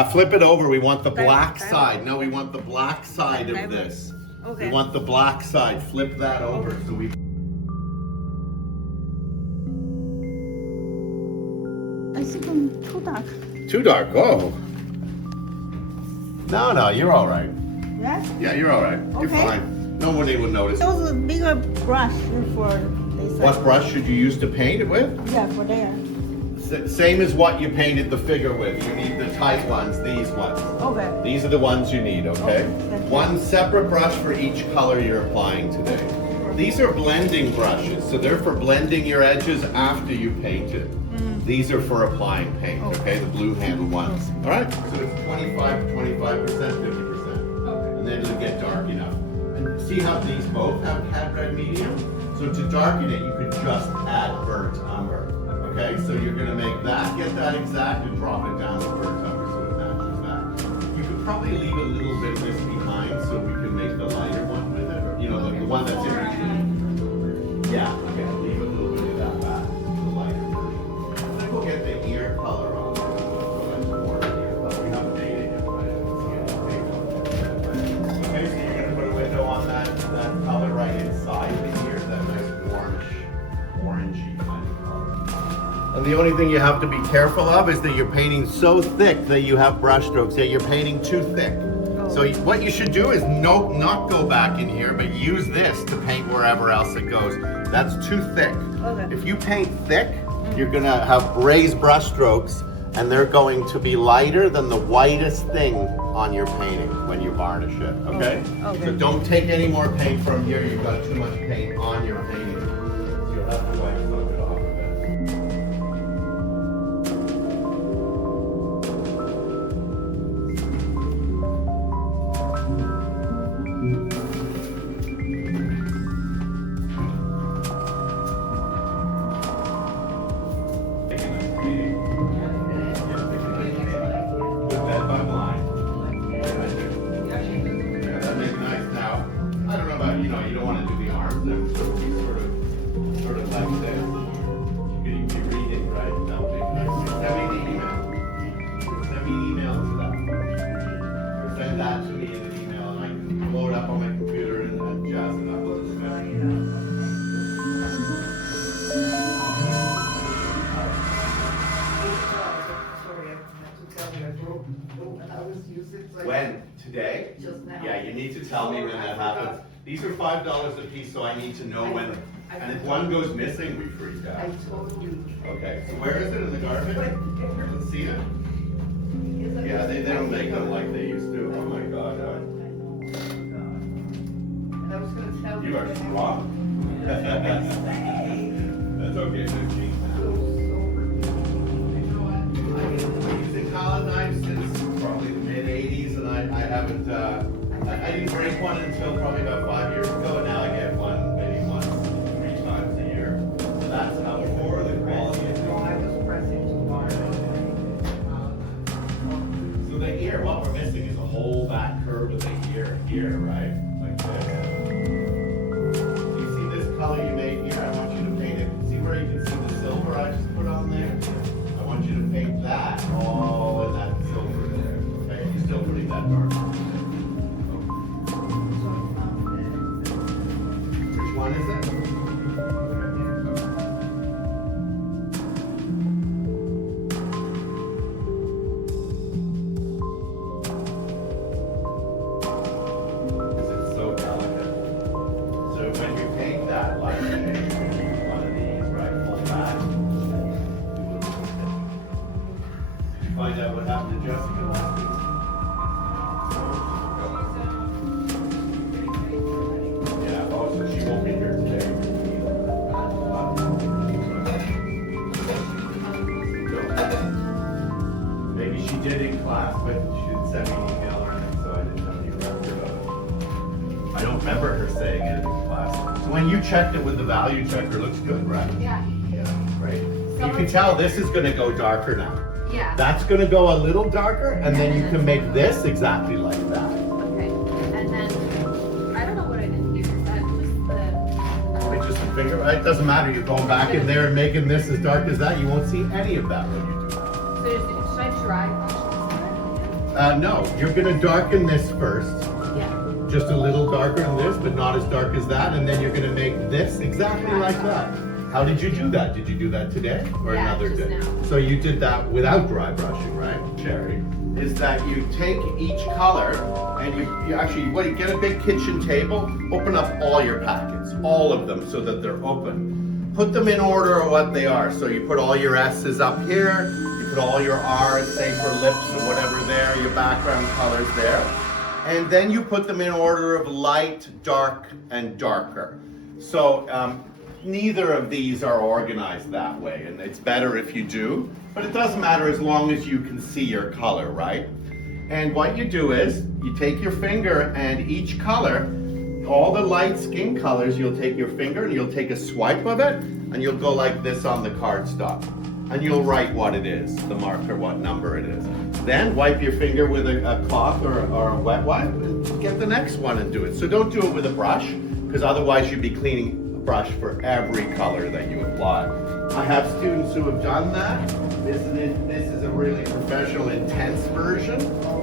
Flip it over. We want the black side. No, we want the black side of this. Okay. We want the black side. Flip that over. So we. I think I'm too dark. Too dark. Oh. No, you're all right. Yes? Yeah, you're all right. You're Okay. fine. Nobody would notice. Those a bigger brush for this. What brush should you use to paint it with? Yeah, for there. Same as what you painted the figure with. You need the tight ones, these ones. Okay. These are the ones you need, okay? Thank you. One separate brush for each color you're applying today. These are blending brushes, so they're for blending your edges after you paint it. These are for applying paint, okay? The blue handle ones. All right, so it's 25%, 50%. Okay. And then it'll get dark enough. And see how these both have cat red medium? So to darken it, you could just add burnt umber. Okay, so you're gonna make that, get that exact, and drop it down to burnt umber so it matches that. You could probably leave a little bit of this behind so we can make the lighter one with it, or, you know, the one that's in between. Yeah, okay, leave a little bit of that back, the lighter version. And then we'll get the ear color on there. So that's more ear color. We haven't made it yet, but it's okay, so you're gonna put a window on that color right inside the ear, that nice orangey kind of color. And the only thing you have to be careful of is that you're painting so thick that you have brush strokes. Yeah, you're painting too thick. So what you should do is not go back in here, but use this to paint wherever else it goes. That's too thick. Okay. If you paint thick, you're gonna have raised brush strokes, and they're going to be lighter than the whitest thing on your painting when you varnish it, okay? Okay. So don't take any more paint from here. You've got too much paint on your painting. So you'll have to wipe some of it off of it. You don't want to do the arms, they're sort of like this. You could be reading, right? That'll make it nice. Send me the email. Send me an email to that. Or send that to me in an email, and I can load it up on my computer and jazz it up a little bit. When? Today? Just now. Yeah, you need to tell me when that happens. These are $5 a piece, so I need to know when. And if one goes missing, we freak I out. told you. Okay, so where is it in the garbage? Let's see it. Yeah, they don't make them like they used to. Oh my God. And I was gonna tell you. You are strong. That's okay, 15. I've been using Holland knives since probably the mid-80s, and I haven't, I didn't break one until probably about 5 years ago, and now I get one maybe once, 3 times a year. So that's how poor the quality is. I was pressing tomorrow. So the ear, what we're missing is a whole back curve of the ear here, right? Like this. You see this color you made here? I want you to paint it. See where you can see the silver I just put on there? I want you to paint that all in that silver there. Okay, you're still pretty that dark. Which one is it? Because it's so delicate. So when you paint that like one of these, right, pull back. Did you find out what happened to Jessica last week? Yeah, oh, so she won't be here today. Maybe she did in class, but she didn't send me an email or anything, so I didn't have any record of it. I don't remember her saying it in class. So when you checked it with the value checker, it looks good, right? Yeah. Yeah, right. You can tell this is gonna go darker now. Yeah. That's gonna go a little darker, and then you can make this exactly like that. Okay. And then I don't know what I did here. Is that just the It's just a finger, right? It doesn't matter, you're going back in there and making this as dark as that, you won't see any of that when you do that. should I dry brush this? No, you're gonna darken this first. Yeah. Just a little darker than this, but not as dark as that. And then you're gonna make this exactly like that. How did you do that? Did you do that today or Yeah, another just day? now. So you did that without dry brushing, right? Cherry. Is that you take each color and you actually get a big kitchen table, open up all your packets, all of them, so that they're open. Put them in order of what they are. So you put all your S's up here, you put all your R's, say for lips or whatever there, your background colors there. And then you put them in order of light, dark, and darker. So neither of these are organized that way, and it's better if you do, but it doesn't matter as long as you can see your color, right? And what you do is, you take your finger and each color, all the light skin colors, you'll take your finger and you'll take a swipe of it, and you'll go like this on the cardstock. And you'll write what it is, the marker, what number it is. Then wipe your finger with a cloth or a wet wipe and get the next one and do it. So don't do it with a brush, because otherwise you'd be cleaning brush for every color that you apply. I have students who have done that. This is a really professional, intense version.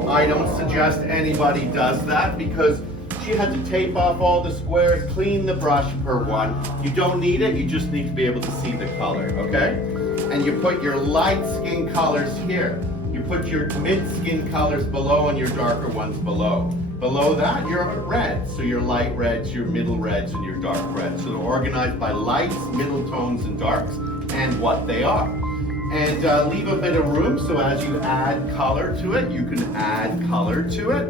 I don't suggest anybody does that because she had to tape off all the squares, clean the brush per one. You don't need it, you just need to be able to see the color, okay? And you put your light skin colors here. You put your mid skin colors below and your darker ones below. Below that, your reds. So your light reds, your middle reds, and your dark reds. So they're organized by lights, middle tones, and darks, and what they are. And leave a bit of room so as you add color to it, you can add color to it.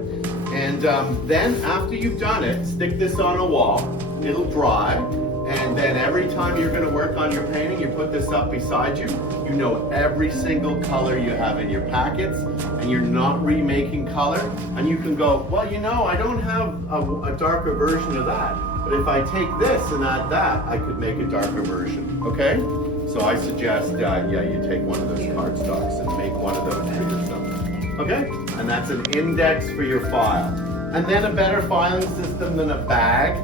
And then after you've done it, stick this on a wall. It'll dry. And then every time you're going to work on your painting, you put this up beside you. You know every single color you have in your packets, and you're not remaking color. And you can go, well, you know, I don't have a darker version of that. But if I take this and add that, I could make a darker version, okay? So I suggest, you take one of those cardstocks and make one of those for yourself, okay? And that's an index for your file. And then a better filing system than a bag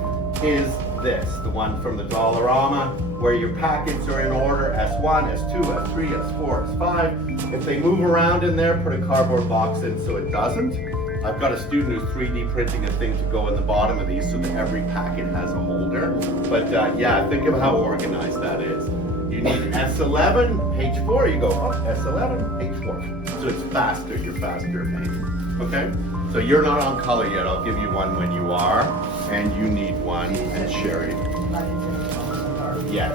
is this, the one from the Dollarama, where your packets are in order, S1, S2, S3, S4, S5. If they move around in there, put a cardboard box in so it doesn't. I've got a student who's 3D printing a thing to go in the bottom of these so that every packet has a holder. But think of how organized that is. You need S11, page 4, you go, S11, page 4. So it's faster, you're faster at painting, okay? So you're not on color yet, I'll give you one when you are, and you need one, and Sherry. Yes.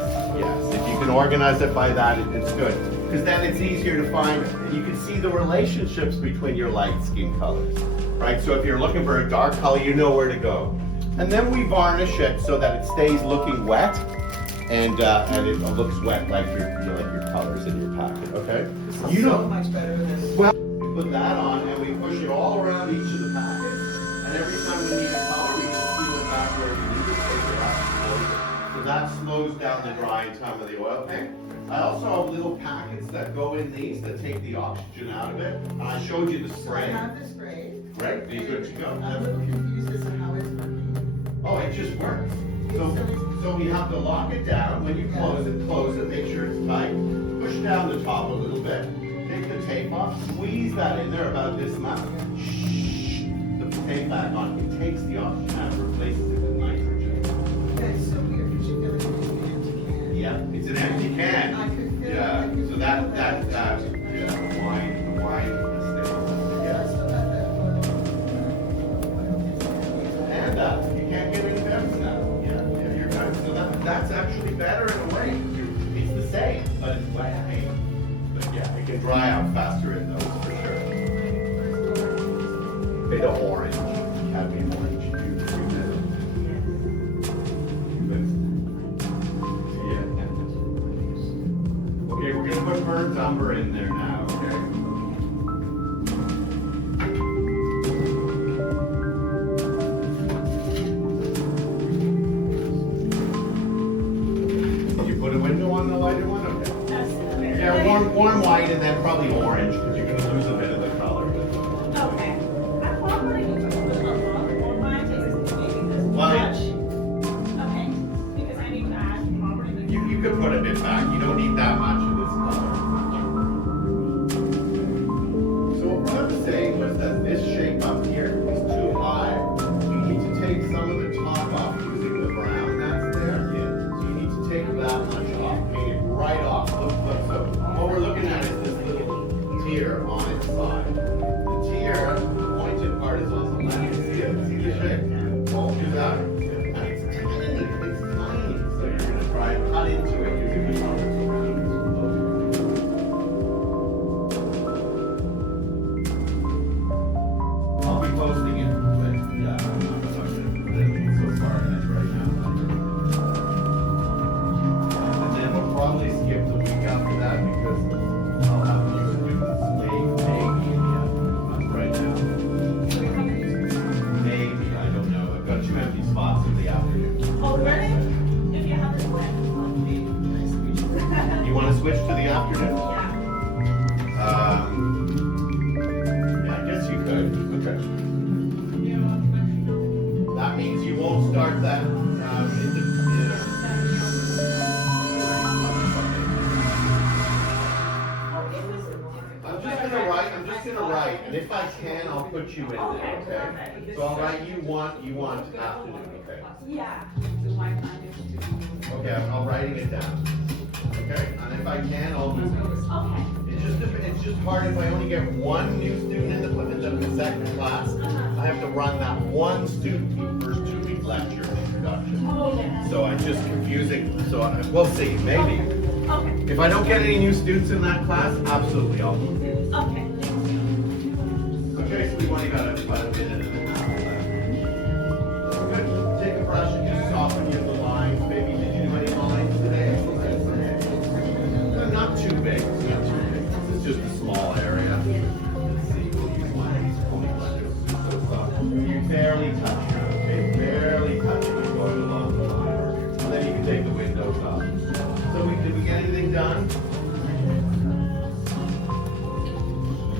If you can organize it by that, it's good. Because then it's easier to find, you can see the relationships between your light skin colors, right? So if you're looking for a dark color, you know where to go. And then we varnish it so that it stays looking wet, and it looks wet like your colors in your packet, okay? You know much better than this. Well, we put that on and we push it all around each of the packets, and every time we need a color, we just peel it back where we need it, take it out, close it. So that slows down the drying time of the oil paint. I also have little packets that go in these that take the oxygen out of it. And I showed you the spray. I have the spray. Right? Are you good to go? I'm a little confused as to how it's working. Oh, it just works. So we have to lock it down. When you close it, make sure it's tight. Push down the top a little bit. Take the tape off, squeeze that in there about this much. Shh. Put the tape back on. It takes the oxygen out and replaces it with nitrogen. That's so weird because you feel like it's an empty can. Yeah, it's an empty can. I could feel Yeah, like so the wine stays. I still got that one. And you can't get any better than that. Yeah, you're right. So that's actually better in a way. It's the same, but it's wet paint. But yeah, it can dry out faster in those for sure. Bit of orange. Cadmium orange. Okay, we're gonna put burnt umber in there now, okay? Did you put a window on the lighted one? Okay. Yeah, warm white and then probably orange, because you're gonna lose a bit of the color. Okay. I thought when I used to put it on mine, it's maybe this Well, much. Okay. Because I need to add property. You could put a bit back. You don't need that much of this color. So what I was saying was that start that I'm just gonna write, and if I can, I'll put you in there, okay? So I'll write you want afternoon, okay? Yeah. Okay, I'm writing it down. Okay, and if I can, I'll move it. Okay. It's just hard if I only get one new student in the second class. I have to run that one student the first 2-week lecture introduction. Oh, yeah. So I'm just confusing. So we'll see, maybe. Okay. If I don't get any new students in that class, absolutely, I'll move you. Okay. Okay, so we've only got about a minute and a half left. Good. Take a brush and just soften your lines. Maybe did you do any lines today? Not too big. Not too big. This is just a small area. Let's see. We'll use one of these pony blenders. So you barely touch it. Okay, barely touch it. You're going along the line, and then you can take the windows off. So did we get anything done?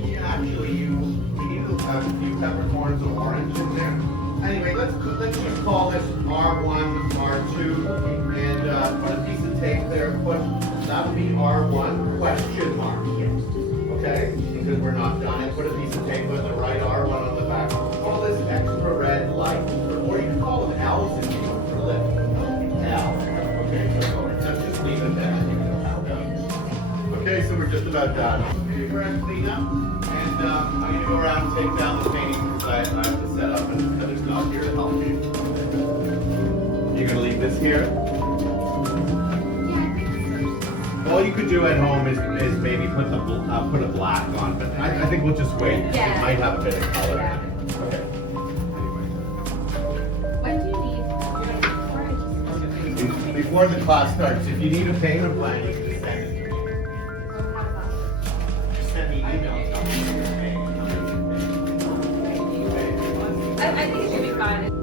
Yeah, actually, we need a few peppercorns of orange in there. Anyway, let's just call this R1, R2, and put a piece of tape there. That would be R1 question mark. Okay? Because we're not done. And put a piece of tape with the right R1 on the back. Call this extra red light, or you can call them L's if you want for lift. L. Okay, so let's just leave it there. Okay, so we're just about done. Okay, we're going to clean up, and I'm going to go around and take down the painting because I have to set up, and Heather's not here to help me. You're going to leave this here? All you could do at home is maybe put a black on, but I think we'll just wait. Yeah. It might have a bit of color. Yeah. Okay. When do you need? Before the class starts, if you need a payment plan, you can just send it to me. Just send me email. Tell me what you're paying. I think it should be fine.